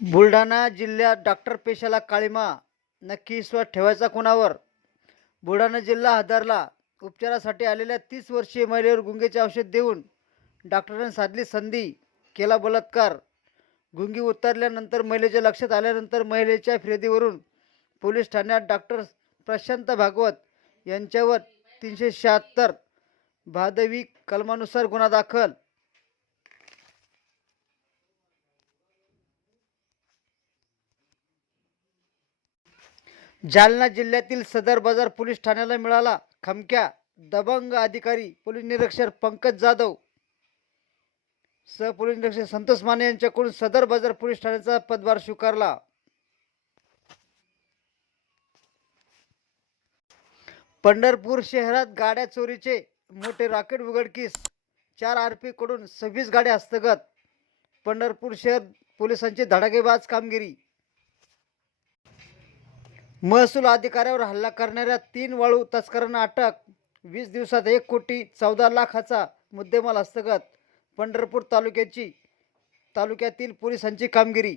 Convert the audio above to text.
बुलढाणा जिल्ह्यात डॉक्टर पेशाला काळीमा नक्की विश्वास ठेवायचा कोणावर? बुलढाणा जिल्हा हादरला उपचारासाठी आलेल्या तीस वर्षीय महिलेवर गुंगेचे औषध देऊन डॉक्टरांनी साधली संधी केला बलात्कार. गुंगी उतरल्यानंतर महिलेच्या लक्षात आल्यानंतर महिलेच्या फिर्यादीवरून पोलीस ठाण्यात डॉक्टर प्रशांत भागवत यांच्यावर तीनशे शहात्तर भादवी कलमानुसार गुन्हा दाखल जालना जिल्ह्यातील सदर बाजार पोलीस ठाण्याला मिळाला. खमक्या दबंग अधिकारी पोलीस निरीक्षक पंकज जाधव. सहपोलीस निरीक्षक संतोष माने यांच्याकडून सदर बाजार पोलीस ठाण्याचा पदभार स्वीकारला. पंढरपूर शहरात गाड्या चोरीचे मोठे रॉकेट उघडकीस चार आरपी कडून सव्वीस गाड्या हस्तगत. पंढरपूर शहर पोलिसांची धडाकेबाज कामगिरी. महसूल अधिकाऱ्यावर हल्ला करणाऱ्या तीन वाळू तस्करांना अटक. वीस दिवसात एक कोटी चौदा लाखाचा मुद्देमाल हस्तगत. पंढरपूर तालुक्याची तालुक्यातील पोलिसांची कामगिरी.